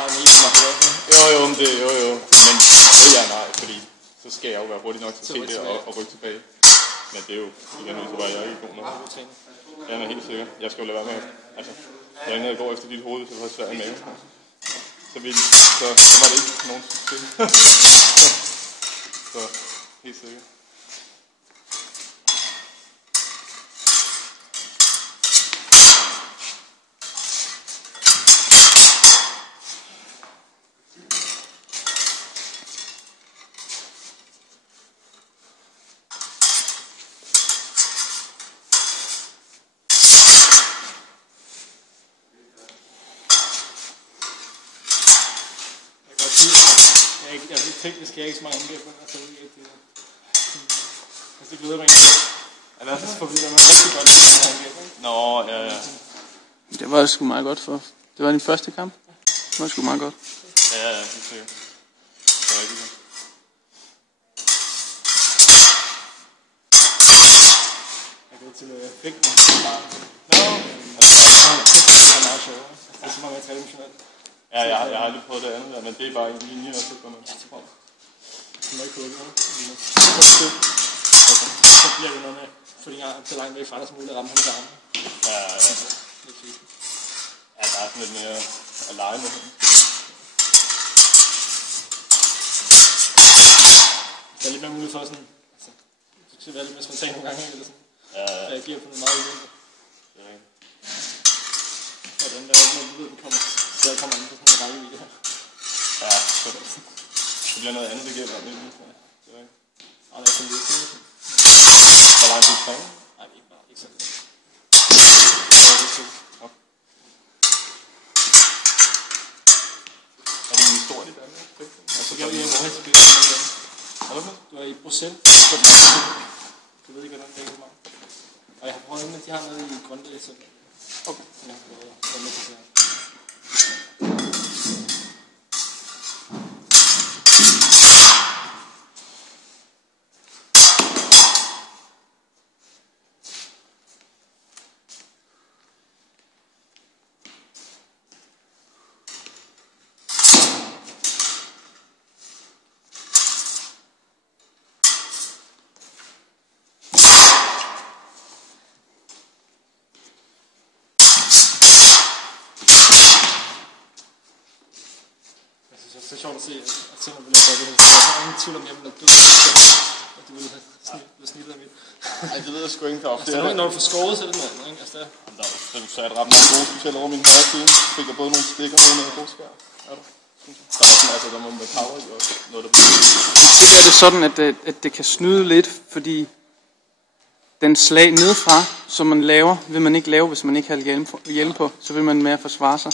Jo, men nej, fordi så skal jeg jo være hurtig nok til at se det og rykke tilbage. Men det er jo igen, så var jeg ikke god nok. Jeg er helt sikker. Jeg skal jo lade være med, altså, jeg er inde og går efter dit hoved, så det var svært i maven. Så var det ikke nogen succes. Så helt sikkert. Teknisk kan jeg ikke så mange angreb, altså det glæder mig egentlig. Ja, hvad så fordi der var rigtig godt til angreb, ikke? Nå, ja. Det var sgu meget godt for. Det var din første kamp. Det var sgu meget godt. Ja, helt sikkert. Det var rigtig godt. Jeg går til fægten. Nå, det er meget sjovt. Det er så meget mere tredimensionelt. Ja, jeg har aldrig prøvet det andet der, men det er bare en linje, og så går man. Ja, det prøver. Det må ikke gå ikke noget. Så bliver det noget med, fordi jeg er så langt væk fra dig som muligt at ramme hans arme. Ja. Ja, der er sådan lidt mere at lege med ham. Der er lidt mere muligt for sådan, altså, du skal være lidt mere spontan nogle gange, eller sådan. Ja. Reagere på noget meget uventet. Det er rigtigt. Hvordan der er ikke noget, du ved, den kommer. Så jeg kommer ind på sådan en rækkevidde her. Ja, så det bliver noget andet, det gælder om det. Det er rigtigt. Og der er sådan lidt sådan. Hvor lang tid træner? Nej, ikke sådan. Er det en stort i Danmark? Altså, jeg er i Mohamed. Du er i Bruxelles. Du ved ikke, hvordan det er meget. Og jeg har prøvet med, de har noget i Grunde, så okay. Jeg har prøvet med til det her. Det er sjovt at se, at tingene bliver gøre det her. Jeg har ingen tvivl om, jeg ville have død, og du ville have snittet af mit. Ej, det ved jeg sgu ikke, der ofte er. Når du får skåret, så er det noget andet, ikke? Altså, da du sagde, at ret mange gode specielt over min højre side, fik jeg både nogle stikker og nogle godskær. Er du? Der er sådan, altså, der må med power i også noget, der bliver. Det er det sådan, at det kan snyde lidt, fordi den slag nedefra, som man laver, vil man ikke lave, hvis man ikke har hjelm på. Så vil man mere forsvare sig.